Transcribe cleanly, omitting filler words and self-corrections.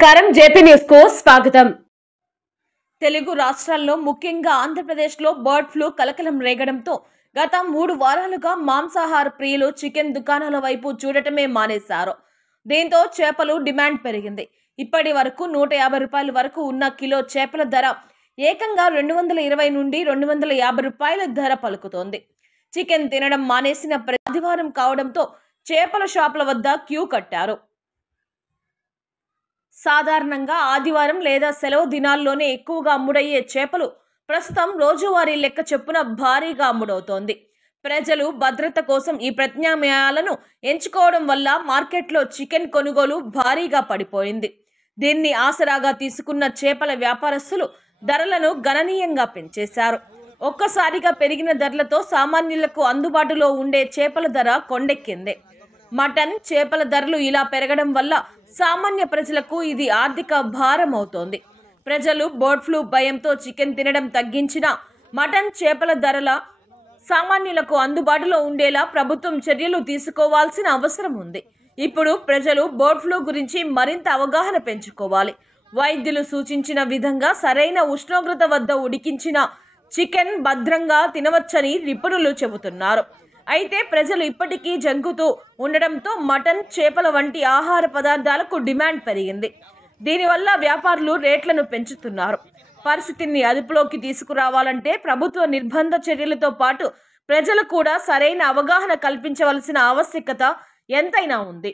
నమస్కారం JP news కు స్వాగతం। తెలుగు రాష్ట్రాల్లో ముఖ్యంగా ఆంధ్రప్రదేశ్లో బర్డ్ ఫ్లూ కలకలం రేగడంతో గత 3 వారాలుగా మాంసాహార ప్రియులు చికెన్ దుకాణాల వైపు చూడటమే మానేశారు। దీంతో చేపలు డిమాండ్ పెరిగింది। ఇప్పటి వరకు 150 రూపాయల వరకు ఉన్న కిలో చేపల ధర ఏకంగా 220 నుండి 250 రూపాయల ధర పలుకుతోంది। చికెన్ తినడం మానేసిన ఆదివారం కావడంతో చేపల షాపుల వద్ద క్యూ కట్టారు। సాధారణంగా ఆదివారం లేదా సెలవు దినాల్లోనే ఎక్కువగా అమ్ముడయ్యే చేపలు ప్రస్తుతం రోజువారీ లెక్క చొప్పున భారీగా అమ్ముడవుతోంది। ప్రజలు భద్రత కోసం ఈ ప్రత్యామ్నాయాలను ఎంచుకోవడం వల్ల మార్కెట్లో చికెన్ కొనుగోలు భారీగా పడిపోయింది। దీన్ని ఆసరాగా తీసుకున్న చేపల వ్యాపారస్తులు ధరలను గణనీయంగా పెంచేశారు। ఒక్కసారిగా పెరిగిన ధరలతో సామాన్యులకు అందుబాటులో ఉండే చేపల ధర కొండెక్కింది। మటన్ చేపల ధరలు ఇలా పెరగడం వల్ల సామాన్య ప్రజలకు ఇది ఆర్థిక భారం అవుతోంది। ప్రజలు బర్డ్ ఫ్లూ భయంతో చికెన్ తినడం తగ్గించినా మటన్ చేపల ధరల సామాన్యులకు అందుబాటులో ఉండేలా ప్రభుత్వం చర్యలు తీసుకోవాల్సిన అవసరం ఉంది। ఇప్పుడు ప్రజలు బర్డ్ ఫ్లూ గురించి మరింత అవగాహన పెంచుకోవాలి। వైద్యులు సూచించిన విధంగా సరైన ఉష్ణోగ్రత వద్ద ఉడికించిన చికెన్ భద్రంగా తినవచ్చని నిపుణులు చెబుతున్నారు। అయితే ప్రజలు ఇప్పటికీ జంకుతూ ఉండడంతో మటన్ చేపల వంటి ఆహార పదార్థాలకు డిమాండ్ పెరిగింది। దీనివల్ల వ్యాపారులు రేట్లను పెంచుతున్నారు। పరిస్థితిని అదుపులోకి తీసుకురావాలంటే ప్రభుత్వ నిర్బంధ చర్యలతో పాటు ప్రజలు కూడా సరైన అవగాహన కల్పించవలసిన ఆవశ్యకత ఎంతైనా ఉంది।